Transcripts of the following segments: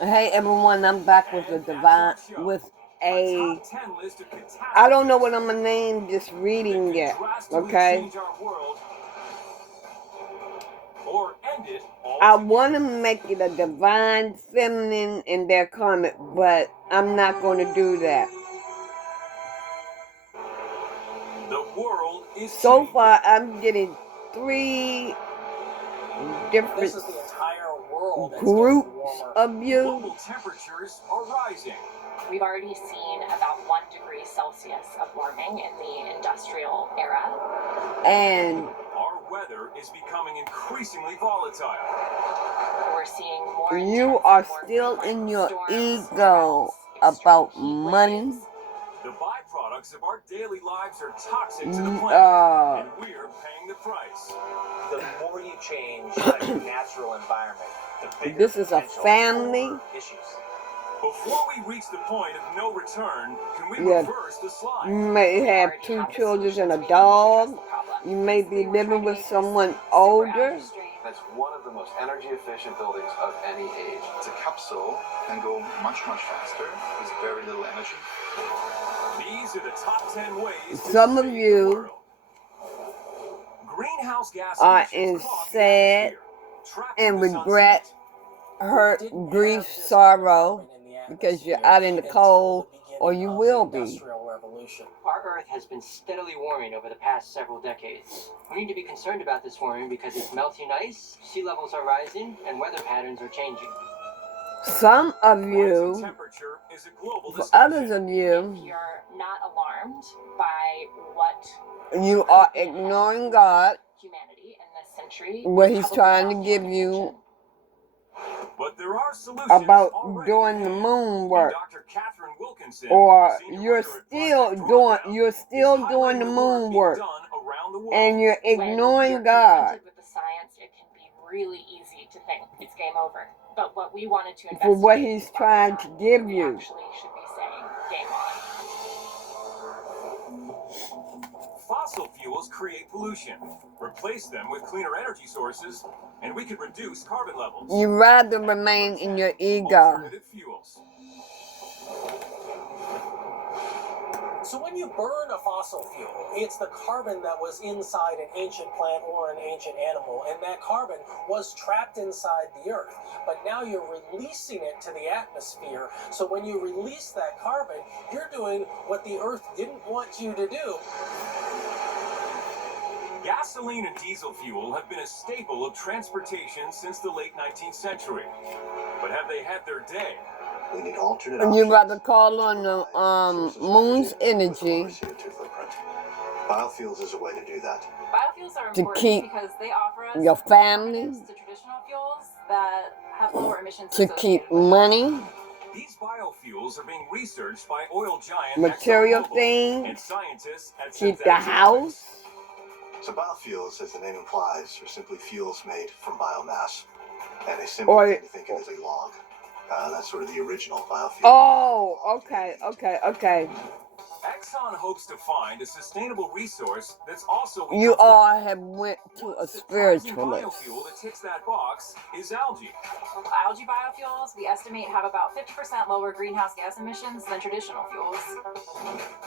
Hey everyone, I'm back with I don't know what I'm gonna name this reading yet, okay? I want to make it a divine feminine in their comment, but I'm not going to do that. So far, I'm getting 3 different groups of you. We've already seen about 1 degree Celsius of warming in the industrial era. And our weather is becoming increasingly volatile. We're seeing more. You are still in your ego about money. The byproducts of our daily lives are toxic to the planet, and we're paying the price. The more you change your natural environment, the bigger this is a family issues. Before we reach the point of no return, can we reverse the slide? You may have 2 children and a dog. You may be living with someone older. That's one of the most energy efficient buildings of any age. It's a capsule, can go much faster with very little energy. These are the top 10 ways. Some of you greenhouse gas are in sad and regret, hurt, grief, sorrow, because you're out in the cold, or you will be. Our Earth has been steadily warming over the past several decades. We need to be concerned about this warming because it's melting ice, sea levels are rising, and weather patterns are changing. Some of you, for others of you, If you're not alarmed by what you are ignoring God, humanity in this century, what He's trying to give you but there are solutions about doing the moon work, or you're still doing the moon work, and you're ignoring God. With the science, it can be really easy to think it's game over. But what we wanted to for what He's trying to give you. Actually should be saying game on. Fossil fuels create pollution. Replace them with cleaner energy sources, and we could reduce carbon levels. You rather remain in your ego. Alternative fuels. So when you burn a fossil fuel, it's the carbon that was inside an ancient plant or an ancient animal, and that carbon was trapped inside the earth. But now you're releasing it to the atmosphere. So when you release that carbon, you're doing what the earth didn't want you to do. Gasoline and diesel fuel have been a staple of transportation since the late 19th century. But have they had their day? We need alternate options. You'd rather call on the moon's energy. Biofuels is a way to do that. Biofuels are to important keep because they offer us your family, to traditional fuels that have lower emissions. to keep money. These biofuels are being researched by oil giant material ExxonMobil things, and scientists at keep the house. So biofuels, as the name implies, are simply fuels made from biomass. And a simple thing to think of as a log. That's sort of the original biofuel. Oh, okay. Exxon hopes to find a sustainable resource that's also... You all have went to a spiritualist. Biofuel that ticks that box is algae. Algae biofuels, we estimate, have about 50% lower greenhouse gas emissions than traditional fuels.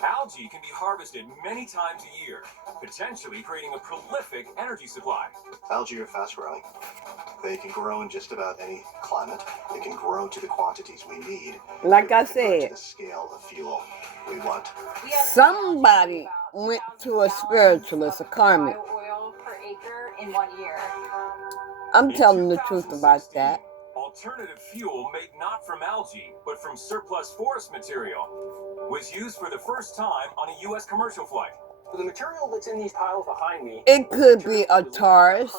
Algae can be harvested many times a year, potentially creating a prolific energy supply. Algae are fast growing. They can grow in just about any climate. They can grow to the quantities we need. Like I said, to the scale of fuel we want. Somebody went to a spiritualist, a karmic. Oil per acre in 1 year. I'm telling the truth about that. Alternative fuel made not from algae, but from surplus forest material, was used for the first time on a U.S. commercial flight. The material that's in these piles behind me, it could be a Taurus,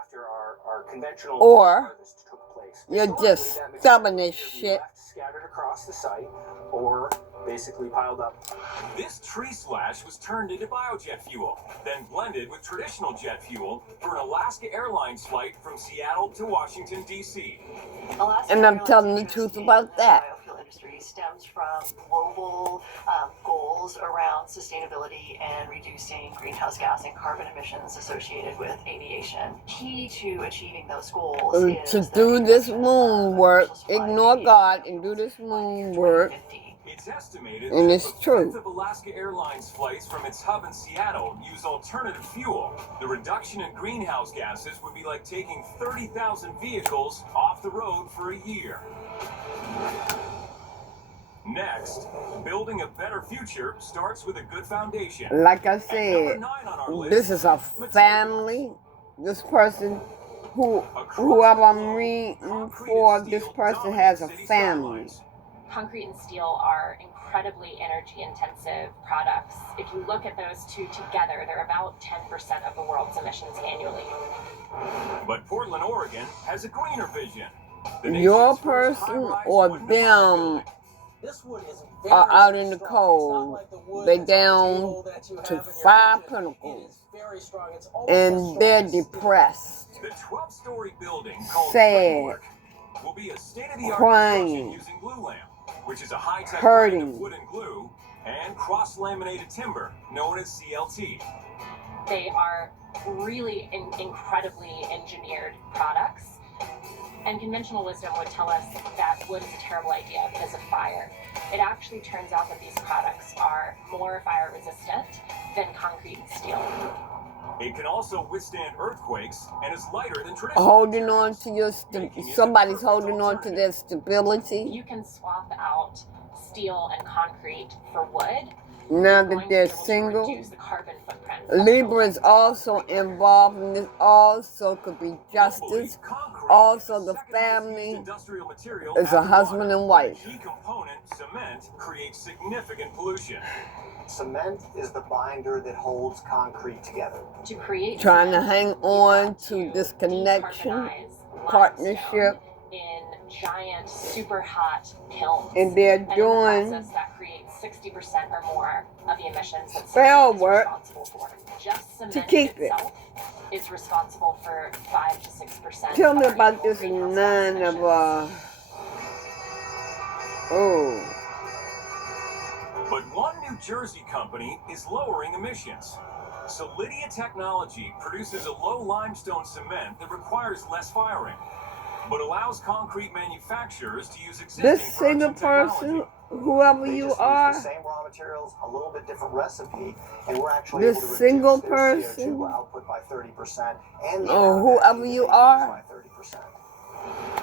after our conventional or took place. you're just stubborn as shit. Scattered across the site, or basically piled up. This tree slash was turned into biojet fuel, then blended with traditional jet fuel for an Alaska Airlines flight from Seattle to Washington, D.C. And I'm telling the truth about that. Biofuel industry actually stems from global goals around sustainability and reducing greenhouse gas and carbon emissions associated with aviation. Key to achieving those goals is to the do this introduction moon of work, commercial supply of ignore aviation God and fuels do this by the year moon work, 2050. It's estimated and that it's if a true. fifth of Alaska Airlines flights from its hub in Seattle use alternative fuel, the reduction in greenhouse gases would be like taking 30,000 vehicles off the road for a year. Next, building a better future starts with a good foundation. Like I At number said, 9 on our list, this is a materials. family. This person, Across whoever the I'm globe, reading concrete for, and this steel person dominate has a city family. skylines. Concrete and steel are incredibly energy intensive products. If you look at those two together, they're about 10% of the world's emissions annually. But Portland, Oregon has a greener vision. The Your nation's first person high-rise or wooden apartment them This wood is are very, out very in the strong. cold. It's not like the wood They that's on the down table that you have to in your 5 kitchen. It pentacles, is very strong. It's almost as and strong they're as steel. depressed, The 12-story building called sad, Framework will be a state-of-the-art crying, construction using glue lamp, which is a high-tech blend hurting. of wood and glue and cross-laminated timber known as CLT. They are really incredibly engineered products. And conventional wisdom would tell us that wood is a terrible idea because of fire. It actually turns out that these products are more fire resistant than concrete and steel. It can also withstand earthquakes and is lighter than traditional Holding on materials, to your, making it the somebody's perfect holding on to alternative. their stability. You can swap out steel and concrete for wood. Now You're that going they're to be able to single, reduce the carbon footprint of the Libra is building. also involved in this. Also could be justice. Globally, concrete Also, is the second most used family industrial material is a after husband water. and wife. Key component, cement, creates significant pollution. Cement is the binder that holds concrete together. To create Trying to cement, hang you've on got to this connection, decarbonize partnership, limestone in giant, super hot kilns. and they're And in the doing process, that creates 60% or more of the emissions that spell cement is work responsible for. Just to cement keep it. itself is responsible for 5 to 6%. Tell me of our about annual this greenhouse gas 9 of emissions. But one New Jersey company is lowering emissions. Solidia Technology produces a low limestone cement that requires less firing, but allows concrete manufacturers to use existing this single production person, technology. whoever They you just are, use the same raw materials, a little bit different recipe, and we're actually this able to single reduce their person, CO2 output by 30% and the or amount of whoever energy you that they are, use by 30%.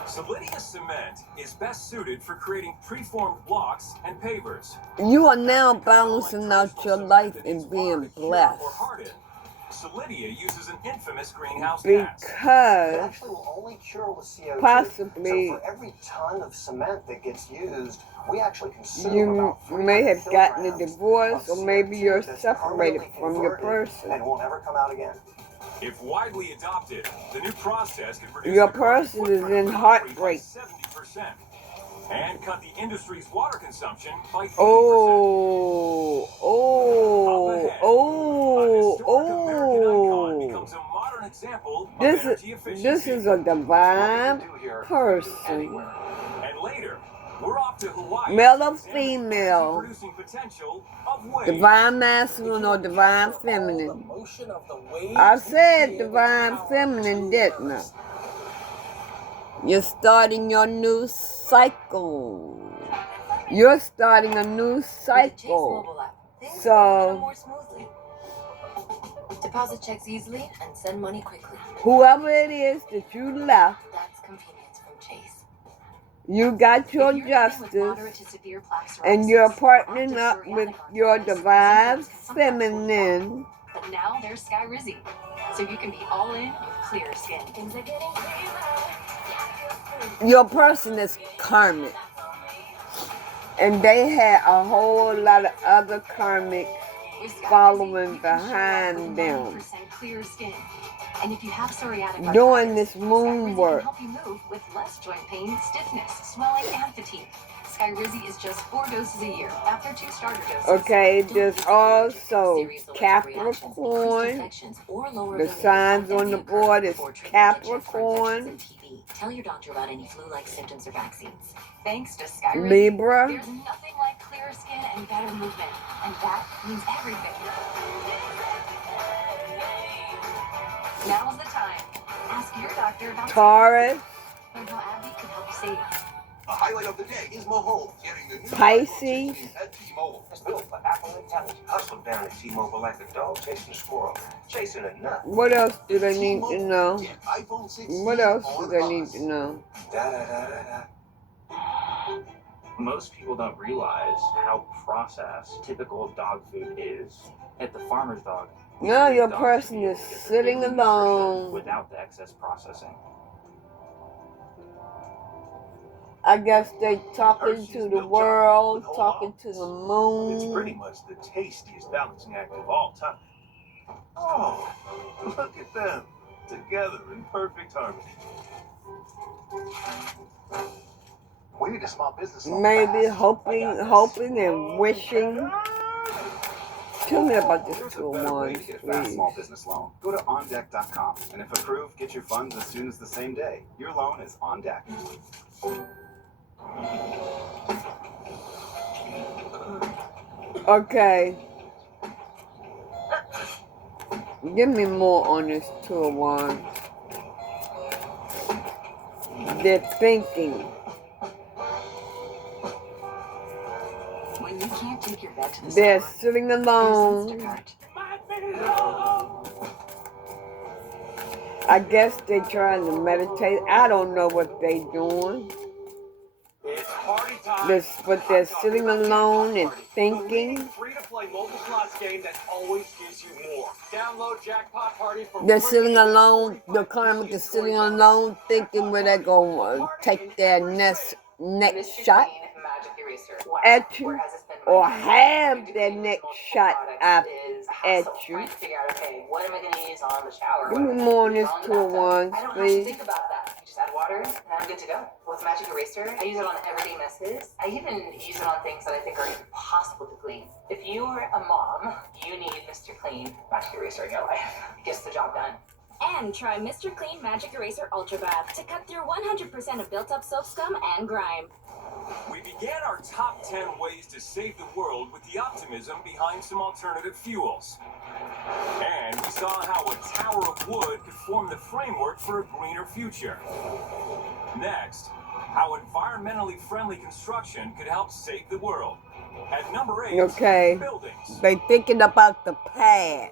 Solidia cement is best suited for creating preformed blocks and pavers. you are now balancing out your life and being blessed. Solidia uses an infamous greenhouse gas. It Because actually will only cure with CO2. possibly So for every ton of cement that gets used, we actually consume you about 300 may have gotten a kilograms divorce, of or maybe CO2 you're that's separated permanently from your converted person. and will never come out again. If widely adopted, the new process could reduce Your the carbon person is footprint in of concrete heartbreak. by 70% and cut the industry's water consumption by 80%. Oh, oh, Up ahead, oh, a historic American icon oh. becomes a modern example of This energy is efficiency. a divine What we can do here, person. anywhere. And later, we're off to Hawaii. Male to or examine the female, energy-producing potential of waves. divine masculine or divine The feminine. motion of the waves, I you'd said be able to divine power feminine, 2 didn't I? Earths. You're starting your new cycle. You're starting a new cycle. So, deposit checks easily and send money quickly. whoever it is that you left, That's convenience from Chase. you got your If you're living with justice, moderate to severe plaque and you're psoriasis or partnering active up with psoriatic your arthritis, divine symptoms can sometimes hold you back. feminine. But now there's Sky Rizzy, so you can be all in with clear skin. Things are getting Your person is karmic. And they had a whole lot of other karmics With Sky following Rizzy, you can show up behind with them, 90% clear skin. And if you have psoriatic doing arthritis, this Sky moon Rizzy work. can help you move with less joint pain, stiffness, swelling, and fatigue. Sky Rizzy is just 4 doses a year after 2 starter doses. Okay, Don't there's risk allergic, also serious allergic reactions, increased Capricorn. infections, or lower The immune signs that on may the occur board is before treatment get checked for infections Capricorn, and TB. Tell your doctor about any flu-like symptoms or vaccines. Thanks to Sky Reading, Libra. there's nothing like clearer skin and better movement, and that means everything. Now's the time. Ask your doctor about Taurus. and how Abby can help you save. The highlight of the day is Mahomes getting the new Pisces. at T-Mobile. It's built for Apple Intelligence. Hustle down at T-Mobile like a dog chasing a squirrel, chasing a nut. What else do they need to know? Get iPhone 16 What else do on they us. need to know? Da, da, da, da, da. Most people don't realize how processed typical dog food is. At the farmer's dog, Now your dog person should be is able to get the sitting basic alone. nutrition without the excess processing. I guess they talking to the world, talking to the It's moon. pretty much the tastiest balancing act of all time. Oh, look at them, together in perfect harmony. We need a small business loan Maybe fast. hoping and wishing. Tell me about this There's a two better way ones, to get a fast please. small business loan. Go to ondeck.com, and if approved, get your funds as soon as the same day. Your loan is on deck. Okay. Give me more on this two of wands. They're thinking. When you can't take your bed to the They're store, sitting there's alone. Instacart. I guess they're trying to meditate. I don't know what they're doing. It's party time. But they're sitting alone and thinking. Free-to-play mobile slots game that always gives you more. Download Jackpot Party for They're free. sitting alone. The Karmic is sitting alone, thinking where they're going to take their next shot at you, or have their next shot at you. Trying to figure out, okay, what am I going to use on the shower? Give me more on this two of wands, I don't have to please. think about that. You just add water, and I'm good to go. With Magic Eraser, I use it on everyday messes. I even use it on things that I think are impossible to clean. If you are a mom, you need Mr. Clean Magic Eraser in your life. It gets the job done. And try Mr. Clean Magic Eraser Ultra Bath to cut through 100% of built-up soap scum and grime. We began our top 10 ways to save the world with the optimism behind some alternative fuels. And we saw how a tower of wood could form the framework for a greener future. Next, how environmentally friendly construction could help save the world. At number 8, Okay. buildings. They thinking about the past.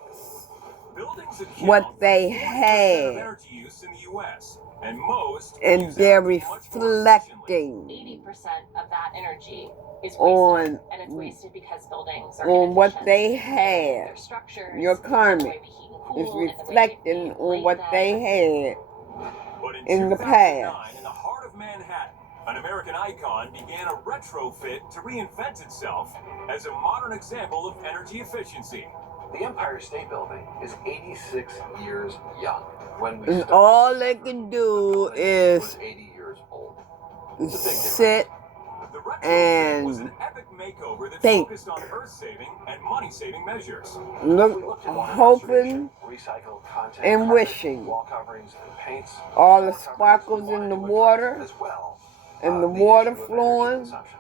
Buildings account What they for 40% of had. energy use in the U.S. And most And use they're energy much more efficiently. reflecting 80% of that energy is wasted, on and it's wasted because buildings are what inefficient. they Their have. structures, Your the karmic way we heat and cool, is and the way reflecting we on what them. they had But in the 2009, past. in the heart of Manhattan, an American icon began a retrofit to reinvent itself as a modern example of energy efficiency. The Empire State Building is 86 years young. When we And started, all they can do the building is was 80 years old. sit The retrofit and was an epic makeover that think. focused on earth-saving and money-saving measures. look, We looked at water hoping conservation, recycled content, and carpet, wishing. wall coverings, and paints. All the Floor coverings sparkles we wanted in the to water address as well, and the the water issue of energy flowing, consumption.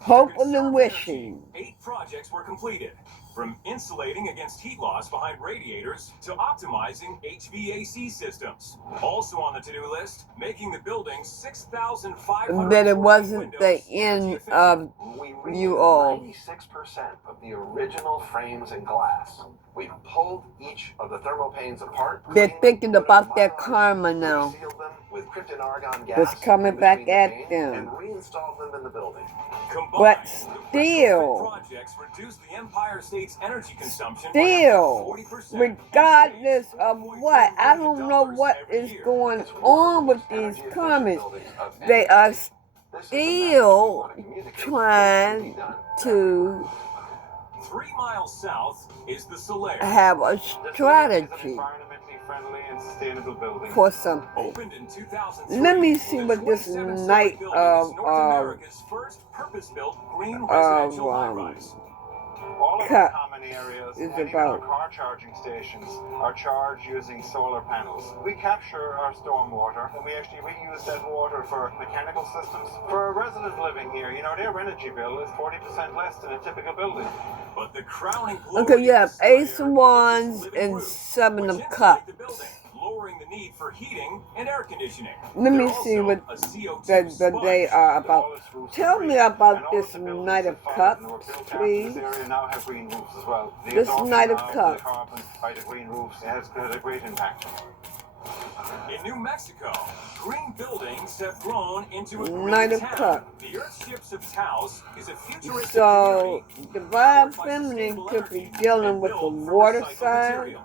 hoping To and conserve wishing. energy, 8 projects were completed, from insulating against heat loss behind radiators to optimizing HVAC systems. Also on the to-do list, making the building 6,500 That it wasn't the end of We you removed all. 96% of the original frames and glass. We pulled each of the thermal panes apart. They're cleaned, thinking put about up their mylar, karma now. resealed them with krypton argon gas It's coming in back between the at panes, them. and reinstalled them in the building. Combined, But the still, retrofit projects reduced the Empire State's energy consumption still, by 40%. regardless of what, I don't know what is going on with these comments. They are still trying to 3 miles south is the Solaire. have a strategy Friendly and sustainable building. for something. Opened in 2003, Let me see the what this 27-story night building is North America's first purpose-built green residential high-rise. All of Cup the common areas is and even our about. car charging stations are charged using solar panels. We capture our storm water and we actually reuse that water for mechanical systems. For a resident living here, you know, their energy bill is 40% less than a typical building. But the crowning Okay, you have Ace of of Wands and Seven of Cups. lowering the need for heating and air conditioning. Let me see what they are about. Tell me about this Knight of Cups, please. This area now have green roofs as well. The This absorption Knight of of Cups. the carbon by the green roofs has had a great impact. In New Mexico, green buildings have grown into a green Knight of town. Cups. The Earthships of Taos is a futuristic So, community Divine Feminine could be dealing with the water sign.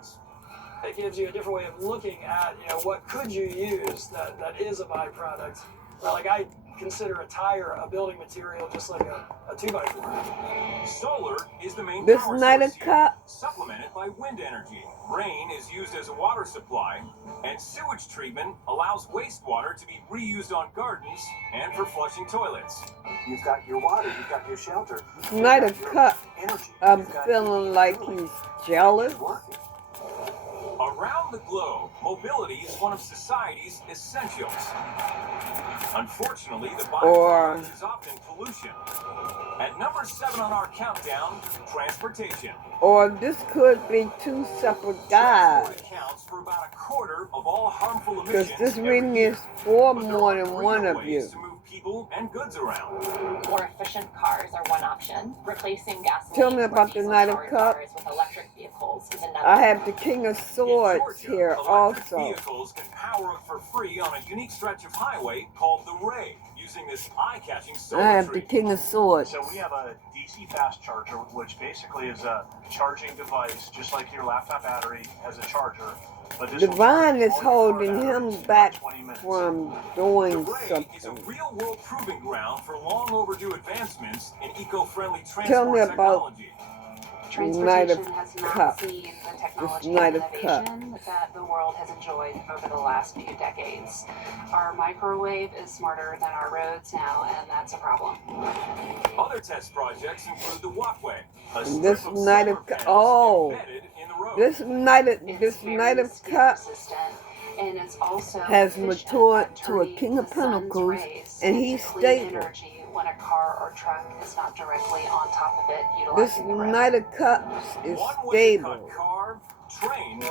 It gives you a different way of looking at, you know, what could you use that is a byproduct. Like I consider a tire a building material just like a 2x4. Solar is the main This power Knight source of here, Cups. supplemented by wind energy. Rain is used as a water supply, and sewage treatment allows wastewater to be reused on gardens and for flushing toilets. You've got your water, you've got your shelter. Knight of Cups. I'm feeling like he's jealous. Around the globe, mobility is one of society's essentials. Unfortunately, the byproduct is often pollution. At number 7 on our countdown, transportation. Or this could be two separate guys. Transport accounts for about a quarter of all harmful Because emissions this every reading year. is for But there more are than greener one of ways you. to move people and goods around. More efficient cars are one option. Replacing gasoline Tell me or about the Knight of diesel-powered Cups. cars with electric vehicles is another. I have the King of Swords here Electric also. vehicles can power up for free on a unique stretch of highway called the Ray, using this eye-catching solar I have the tree. King of Swords. So we have a DC fast charger, which basically is a charging device, just like your laptop battery has a charger. But this Divine is holding him back from doing The Ray is a something. real-world proving ground for long overdue advancements in eco-friendly transport Tell me about technology. Knight of Transportation has not Cups. seen the This technology Knight and of Cups. innovation that the world has enjoyed over the last few decades. Our microwave is smarter than our roads now, and that's a problem. Other test projects include the walkway, a strip This of Knight solar of Cups. panels Oh, embedded in the road. this Knight of Cups And it's also has efficient matured at to a turning King of the sun's Pentacles, rays and into he's clean stable. energy when a car or truck is not directly on top of it This utilizing the road. Knight of Cups is One way to stable. cut car, train,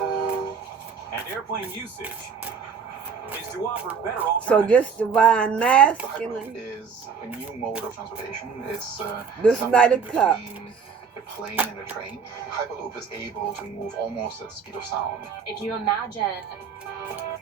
and airplane usage is to offer better alternatives. So this Divine The Hyperloop Masculine, is a new mode of transportation. It's this somewhere Knight in of Cups. between a plane and a train. Hyperloop is able to move almost at the speed of sound. If you imagine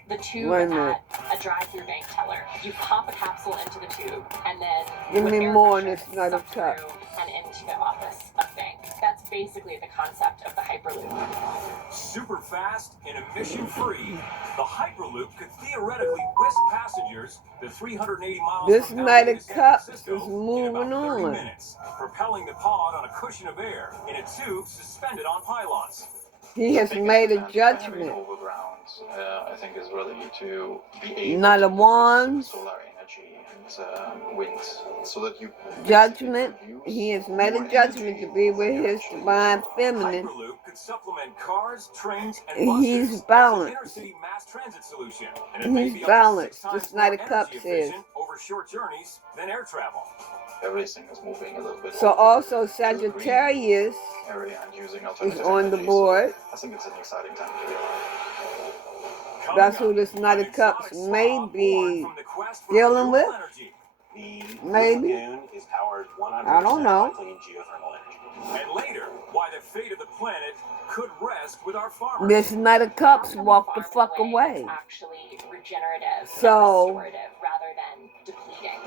the tube Wait a minute. at a drive-through bank teller, you pop a capsule into the tube, and then Give with me air more on pressure, this Knight of suck Cups. through and into the office of the bank. That's basically the concept of the Hyperloop. Super fast and emission-free, the Hyperloop could theoretically whisk passengers to 380 miles This from Knight LA of to San Cups Francisco is in moving about 30 on. minutes, propelling the pod on a cushion of air in a tube suspended on pylons. He has made a judgment. Overgrounds, I think, is really to be able Knight to of use Wands. solar energy and wind, so that you Judgment. He has made a judgment to be with his Divine Feminine. Hyperloop could supplement cars, trains, and He's buses balanced. as an inner-city mass transit solution. And it may He's be up to 6 balanced. times This Knight more of Cups energy is. efficient over short journeys than air travel. everything is moving a little bit. So also Sagittarius area and using is alternative on the energy, board. so I think it's an exciting time to be alive. That's who this Knight of Cups may be dealing with. Maybe. Is powered 100% I don't know. by clean geothermal energy. And later, why the fate of the planet could rest with our farmers. This Knight of Cups walked the fuck away. Actually regenerative, So- and restorative rather than depleting.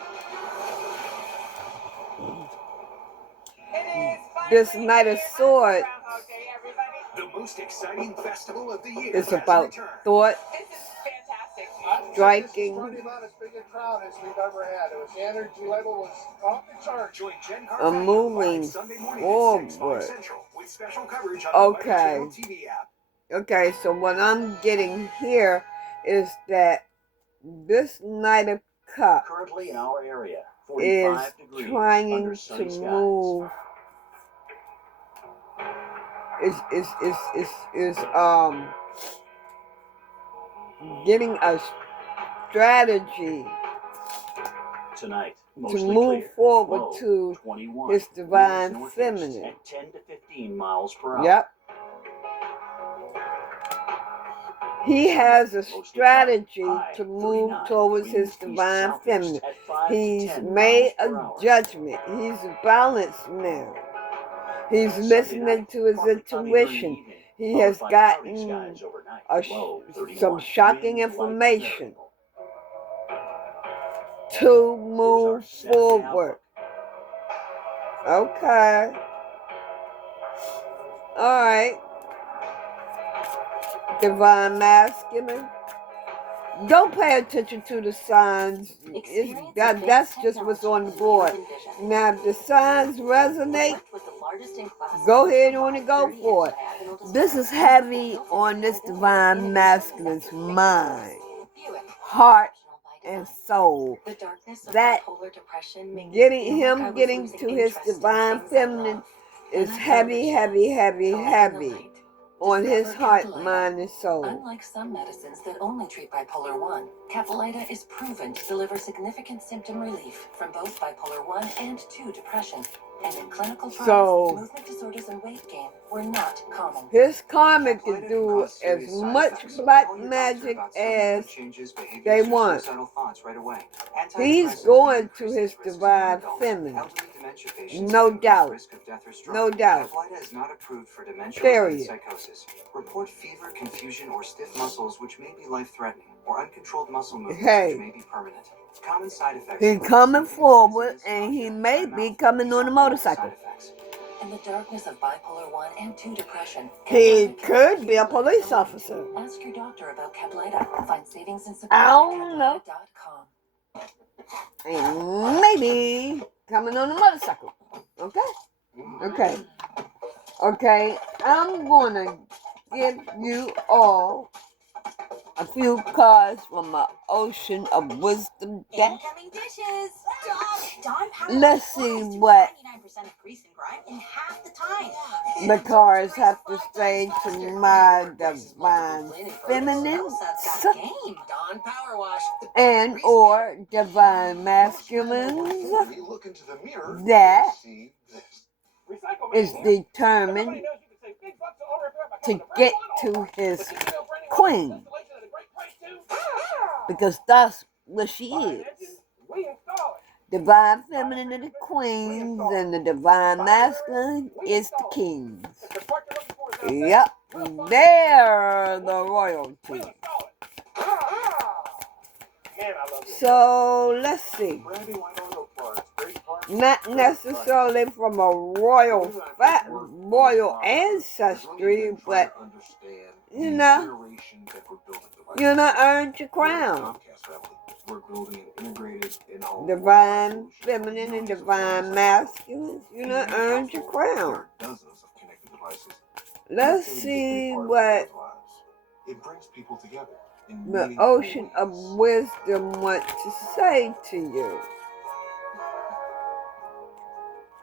This Knight of Swords The most exciting festival of the year is has about returned. thought, striking, About as big a crowd as we've ever had. It was, the energy level was off the charts. Join Jen a moving Sunday morning at 6, 5 forward. Central with special coverage on the Weather Okay. Channel TV app. Okay, so what I'm getting here is that this Knight of Cups Currently in our area, is 45 degrees trying under to sunny skies. move is getting a strategy Tonight, to move forward to his divine feminine. At 10 to 15 miles per hour. Yep. He has a strategy to move towards his divine feminine. He's made a judgment. He's balanced now. He's listening to his intuition. He has gotten some shocking information to move forward. Okay. Alright. Divine masculine. Don't pay attention to the signs. That's just what's on the board. Now, if the signs resonate, go ahead on and go for it. This is heavy on this divine masculine's mind, heart, and soul. That getting to his divine feminine is heavy, heavy, heavy, heavy on his heart, mind, and soul. Unlike some medicines that only treat bipolar 1, Caplyta is proven to deliver significant symptom relief from both bipolar 1 and 2 depression. And in clinical trials, movement disorders and weight gain were not common. His karmic can do as much black magic as they want. He's going to his divine feminine. No doubt. No doubt. Caplyta is not approved for Period. psychosis. Report fever, confusion, or stiff muscles which may be life-threatening, or uncontrolled muscle movements which may be permanent. Common side effects. He's coming forward, and he may be coming on a motorcycle. In the darkness of bipolar 1 and 2 depression, he could be a police officer. Ask your doctor about Caplyta. Find savings and support I don't know. at And maybe coming on a motorcycle. Okay? Okay, I'm gonna give you all a few cards from my Ocean of Wisdom deck. Incoming dishes. Let's see what the cards have to say to my divine feminine and or divine masculines that is determined to get to his queen, because that's what she is. Divine feminine is the queens and the divine masculine is the kings. Yep, they're the royalty. So let's see. Not necessarily from a royal ancestry, but you know, earned your crown. Divine feminine and divine masculine, earned your crown. Let's see what the Ocean of Wisdom wants to say to you.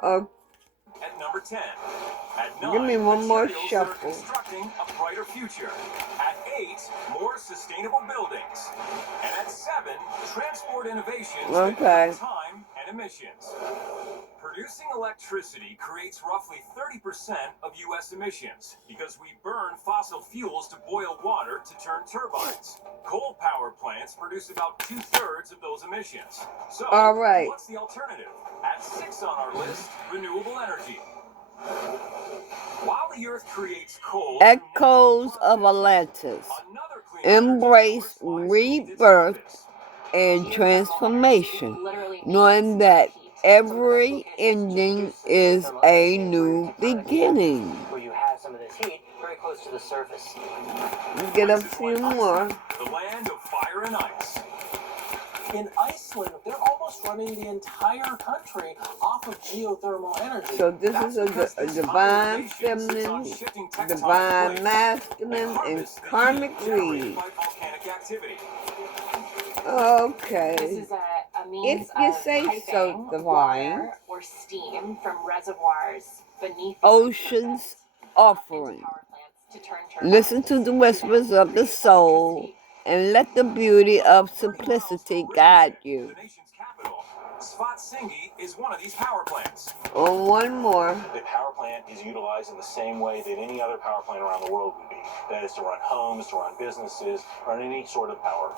At number 10. At 9, give me one more shuffle. Constructing a brighter future. At 8, more sustainable buildings. And at 7, transport innovations that cut time and emissions. Producing electricity creates roughly 30% of U.S. emissions because we burn fossil fuels to boil water to turn turbines. Coal power plants produce about 2/3 of those emissions. So, what's the alternative? At 6 on our list, renewable energy. While the Earth creates coal, Echoes of Atlantis. Embrace rebirth and transformation, knowing that every ending is a new beginning. Where you have some of this heat very close to the surface. Get a few more. The land of fire and ice. In Iceland, they're almost running the entire country off of geothermal energy. So this is a divine feminine, divine masculine, and karmic read. Okay. This is a means if you of say piping so, divine. water or steam from reservoirs beneath Oceans offering. Listen to the whispers of the soul and let the beauty of simplicity guide you. Swatsingi is one of these power plants. Oh, one more. The power plant is utilized in the same way that any other power plant around the world would be. That is to run homes, to run businesses, run any sort of power.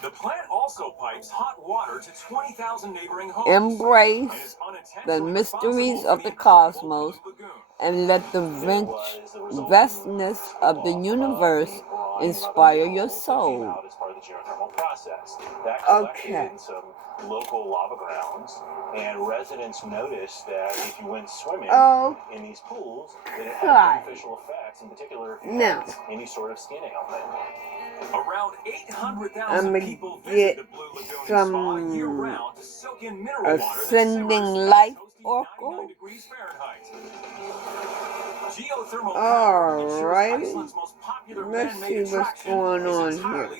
The plant also pipes hot water to 20,000 neighboring homes. Embrace the mysteries of the cosmos and let the vastness of the universe inspire your soul. Okay. Some local lava grounds, and residents noticed that if you went swimming in these pools, that it had beneficial effects, in particular if you had any sort of skin ailment. Around 800,000 people visit the Blue Lagoon Spa year-round to soak in mineral water ascending life oracle. Geothermal power ensures Iceland's most popular let's see what's going on here.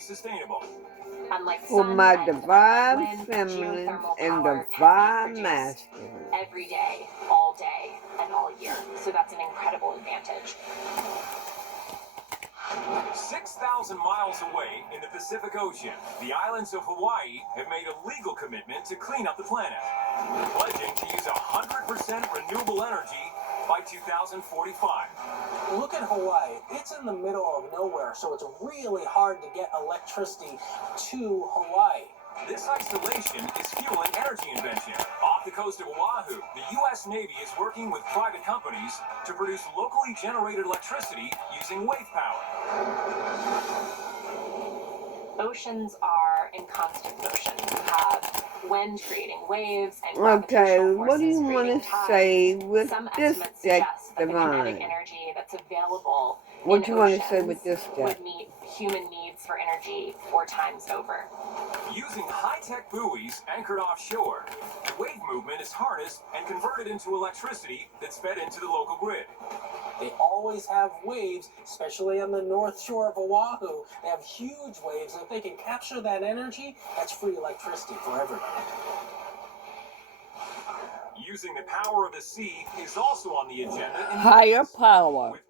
Unlike For sun, my and divine wind, feminine geothermal and power divine can be masculine. produced every day, all day, and all year. So that's an incredible advantage. 6,000 miles away in the Pacific Ocean, the islands of Hawaii have made a legal commitment to clean up the planet, pledging to use 100% renewable energy by 2045. Look at Hawaii. It's in the middle of nowhere, so it's really hard to get electricity to Hawaii. This isolation is fueling energy invention. Off the coast of Oahu, the U.S. Navy is working with private companies to produce locally generated electricity using wave power. Oceans are in constant motion. You have wind creating waves and Okay, what do you want to say with this deck, Divine? Kinetic energy that's available What do you want to say with this deck? Would meet human needs for energy 4 times over. Using high-tech buoys anchored offshore, the wave movement is harnessed and converted into electricity that's fed into the local grid. They always have waves, especially on the north shore of Oahu. They have huge waves, and if they can capture that energy, that's free electricity for everybody. Using the power of the sea is also on the agenda. Higher power.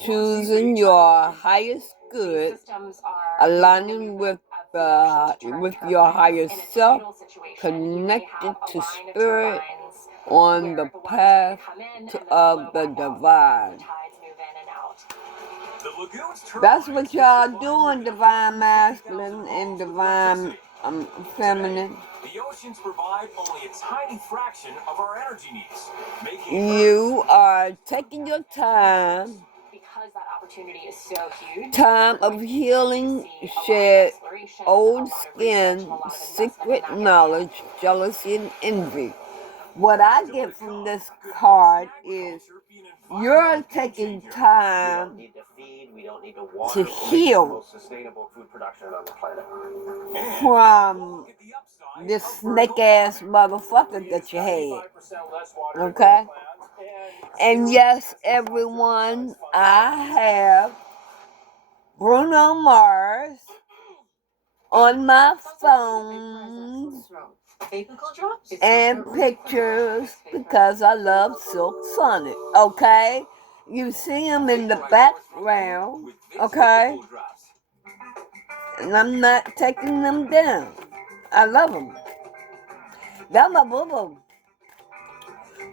Choosing your highest good, aligning with your higher self, connected to spirit on the path of the divine. That's what y'all doing, divine masculine and divine feminine. The oceans provide only a tiny fraction of our energy needs. You are taking your time. Because that opportunity is so huge. Time of healing, shed old skin, secret knowledge, jealousy, and envy. What I get from this card is you're taking time to heal from this snake-ass motherfucker that you had. Okay? And yes, everyone, I have Bruno Mars on my phone and pictures because I love Silk Sonic, okay? You see him in the background, okay? And I'm not taking them down. I love them. That's my boo-boo.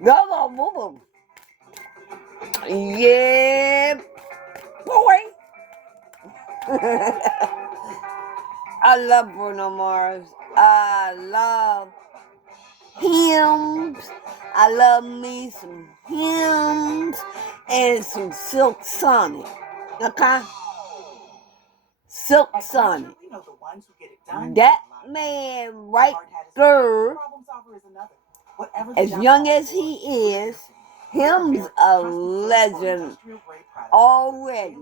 That's my boo-boo. Yeah, boy. I love Bruno Mars. I love hymns. I love me some hymns and some Silk Sonic. Okay? Silk Sonic. That man right there, as young as he is, him's a legend already.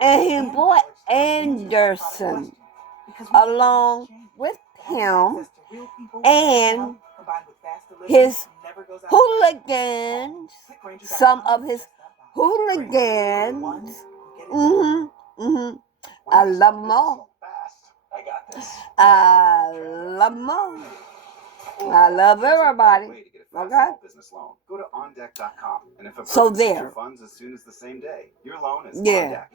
And he brought Anderson along with him and his hooligans, some of his hooligans. I love them all. I love them all. I love everybody. Okay? Business loan. Go to ondeck.com, and if a So person needs there. your funds as soon as the same day, your loan is on deck.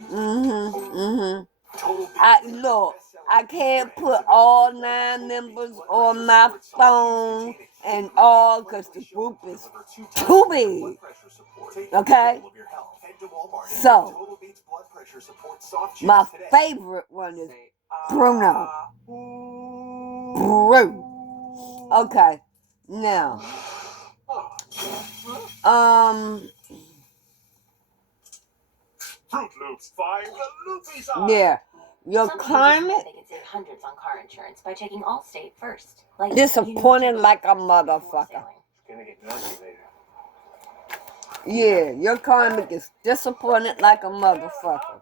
Look, I can't put all 9 members on my phone and all because the group is too big. Okay? So, my favorite one is Bruno. Okay. Now, Fruit Loops, find the loopy side. yeah. Your Some climate they can save hundreds on car insurance by checking Allstate first. Like disappointed like a motherfucker. Gonna get messy later. Yeah, your karmic is disappointed like a motherfucker.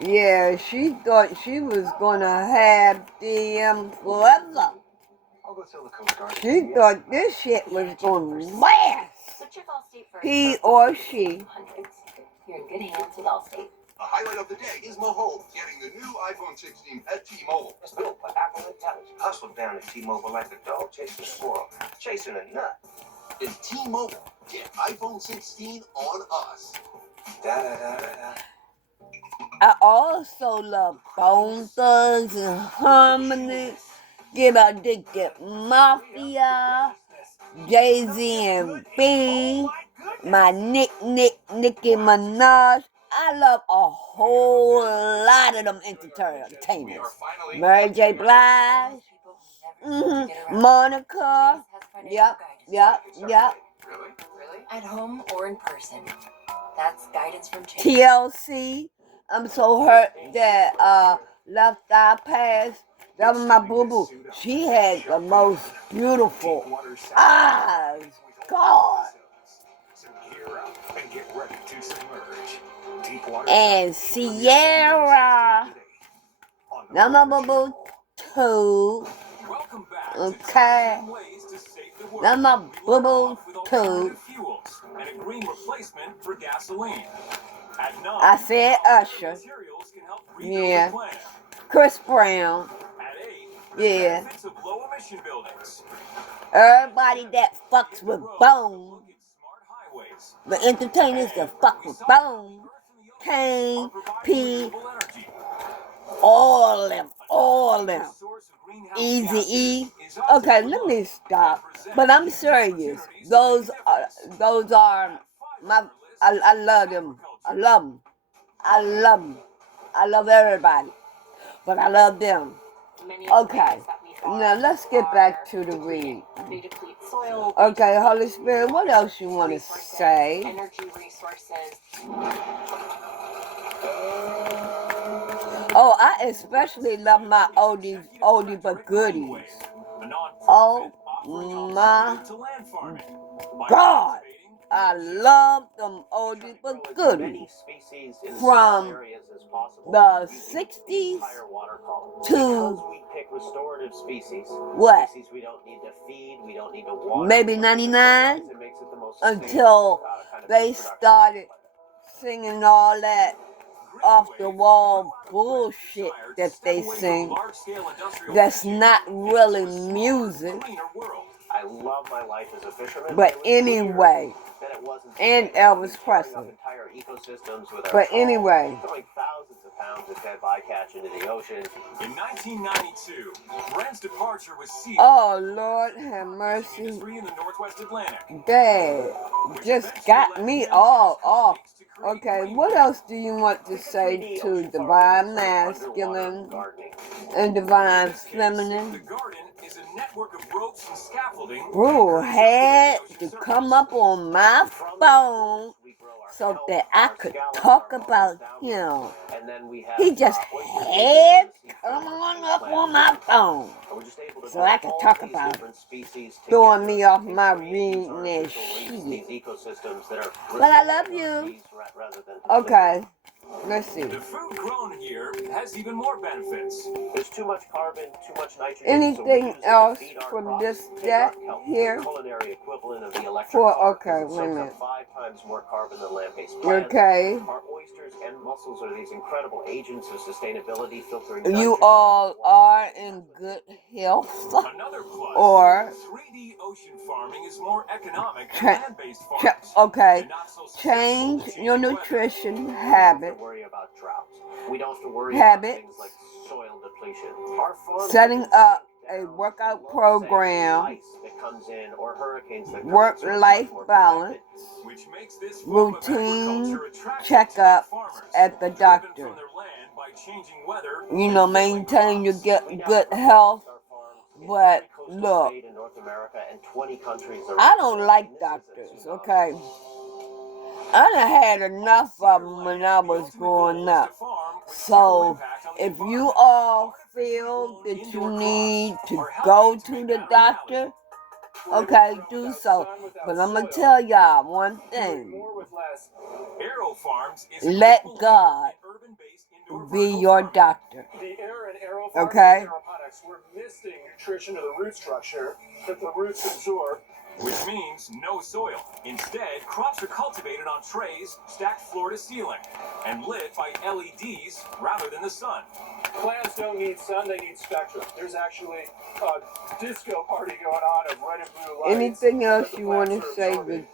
Yeah, she thought she was gonna have them forever. I'll go tell the Coast Guard. She thought this shit was gonna last. So check Allstate first. He or she. You're in good hands with Allstate. The highlight of the day is Mahomes getting the new iPhone 16 at T-Mobile. It's built by Apple Intelligence. Hustled down at T-Mobile like a dog chasing a squirrel, chasing a nut. It's T-Mobile. Get iPhone 16 on us. Da-da-da-da-da. I also love Bone Thugs and Harmony, Get Addicted Mafia, Jay-Z and B, my Nicki Minaj. I love a whole lot of them entertainers. Mary J. Blige, Monica, yep. At home or in person. That's guidance from Chase. TLC. I'm so hurt that Left Eye passed. That was my boo-boo. She had the most beautiful eyes. God. So gear up and get ready to submerge. Deepwater And Sierra. That my boo-boo too. Okay. That my boo-boo too. And a green replacement for gasoline. I said Usher. Yeah. Chris Brown. Yeah. Everybody that fucks with Bone. The entertainers that fuck with Bone. Kane, P. All of them. Easy-E. Okay, let me stop. But I'm serious. Those are my. I love them. I love everybody. But I love them. Okay. Now let's get back to the read. Okay, Holy Spirit, what else you want to say? Energy resources. Oh, I especially love my oldie but goodies. Oh my God. I love them oldie but goodies. From the 60s to what? Maybe 99 until they started singing all that off the wall bullshit that they sing. That's not really music. I love my life as a fisherman. But anyway, and Elvis Presley. But anyway. Throwing thousands of pounds of dead bycatch into the ocean. In 1992, Brent's departure was sealed. Oh, Lord have mercy. In the Northwest Atlantic. Dad just got me all off. Okay, what else do you want to say to Divine Masculine and Divine Feminine? The garden is a network of ropes and scaffolding. Bro had to come up on my phone so that I could talk about him. He just had to come on my phone so I could talk about him. Throwing me off my reading and shit. But I love you. Okay. Let's see. The food grown here has even more benefits. There's too much carbon, too much nitrogen. Anything else from this deck here? Culinary equivalent of the electric For car, okay, wait a minute. 5 times more carbon than land-based plants. Okay. Our oysters And mussels are these incredible agents of sustainability, filtering you nitrogen. all are in good health, Another plus, or 3D ocean farming is more economic than land-based farms. okay, and not so susceptible change to changing your weather. nutrition We don't have habit, to worry about drought. We don't have to worry about things like soil depletion. Our farms setting up a down workout below, say, program, ice that comes in or hurricanes that come in, so it's work-life much more balance, protected. Which makes this form of routine agriculture attractive to checkup farmers, at the driven doctor. from their land by changing weather You and know, failing maintain your crops. good health. But Every coastal look, state in North America and 20 countries around I the don't world, like and this is doctors, a tsunami. okay? I done had enough of them when I was growing up. So, if you all feel that you need to go to the doctor, okay, do so. But I'm going to tell y'all one thing. Let God be your doctor. The air and arrow Okay? aeroponics, we're misting nutrition of the root structure that the roots absorb. Which means no soil. Instead, crops are cultivated on trays stacked floor to ceiling and lit by LEDs rather than the sun. Plants don't need sun, they need spectrum. There's actually a disco party going on of red and blue lights. Anything else you want to say to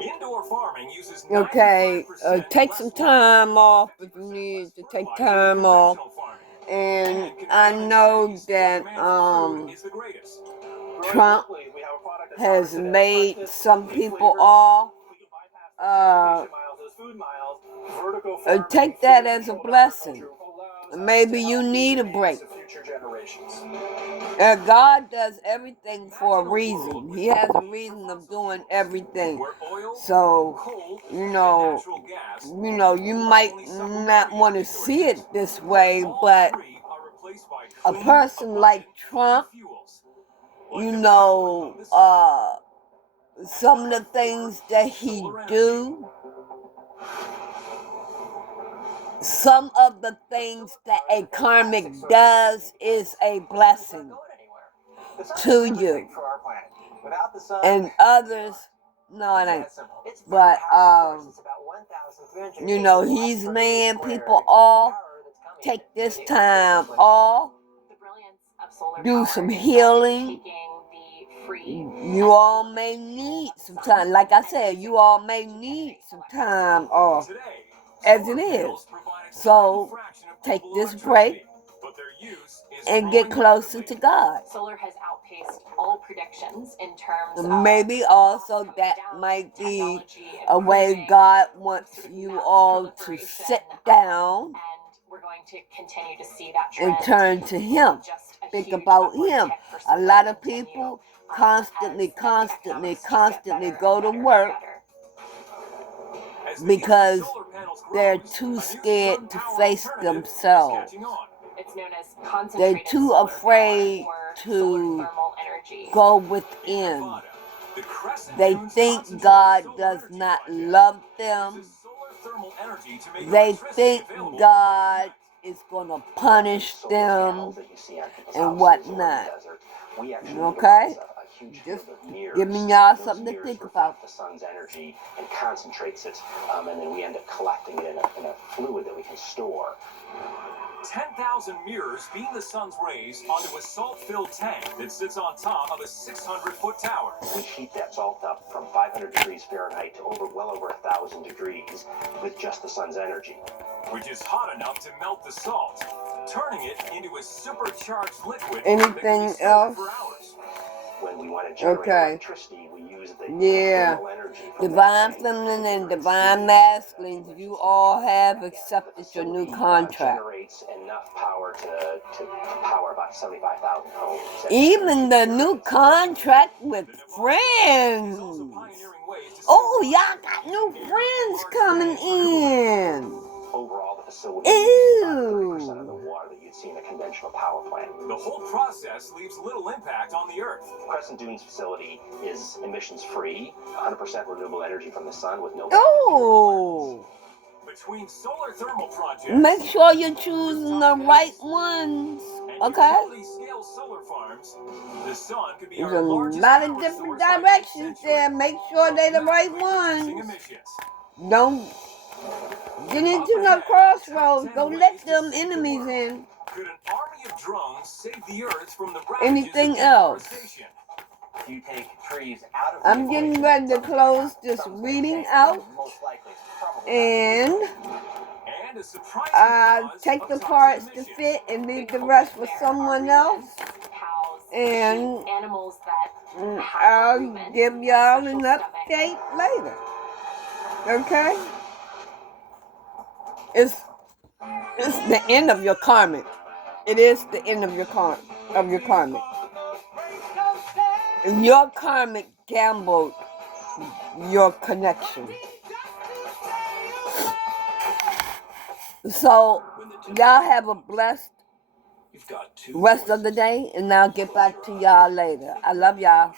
Indoor farming uses okay, take some time off if you need to take time off. And I know that Trump has made some people off. Take that as a blessing. Maybe you need a break. God does everything for a reason. He has a reason of doing everything. So, you might not want to see it this way, but a person like Trump, some of the things that he do, some of the things that a karmic does is a blessing to you. And others, no, it ain't. But, he's laying people off. Take this time off. Do some healing. You all may need some time. Like I said, you all may need some time off, as it is. So, take this break and get closer to God. Solar has outpaced all predictions in terms of maybe also that might be a way God wants you all to sit down and we're going to continue to see that trend and turn to Him. Think about Him. A lot of people constantly go to work because they're too scared to face themselves. It's known as They're concentrated too solar afraid power or to solar thermal energy. go within. They think God does not love them. They think God is going to punish them and whatnot. Okay? Just giving y'all something to think about. The sun's energy and concentrates it, and then we end up collecting it in a fluid that we can store. 10,000 mirrors beam the sun's rays onto a salt-filled tank that sits on top of a 600-foot tower. We heat that salt up from 500 degrees Fahrenheit to well over 1,000 degrees with just the sun's energy. Which is hot enough to melt the salt, turning it into a supercharged liquid. Anything else? For hours. When we want to generate electricity, we use the thermal energy. Divine feminine and divine masculine, you all have accepted your new contract. Generates enough power to power about 75,000 homes. Even the new contract with friends. Oh, y'all got new friends coming in. Overall, the facility uses about 30% of the water that you'd see in a conventional power plant. The whole process leaves little impact on the Earth. Crescent Dunes facility is emissions-free, 100% renewable energy from the sun with no... Oh! Between solar thermal projects... Make sure you're choosing the right ones, okay? Scale solar farms, the sun could be There's our a largest lot of power different source directions there. Make sure they're the right ones. Don't Get into no crossroads. Don't let them enemies in. Could an army of drones save the Earth from the Anything else? You take trees out of I'm getting ready to close this reading out. And take the parts to fit and leave the rest for someone else. And animals that I'll give y'all an update later. Okay? It's the end of your karmic. It is the end of your karmic. Your karmic gambled your connection. So y'all have a blessed rest of the day, and I'll get back to y'all later. I love y'all.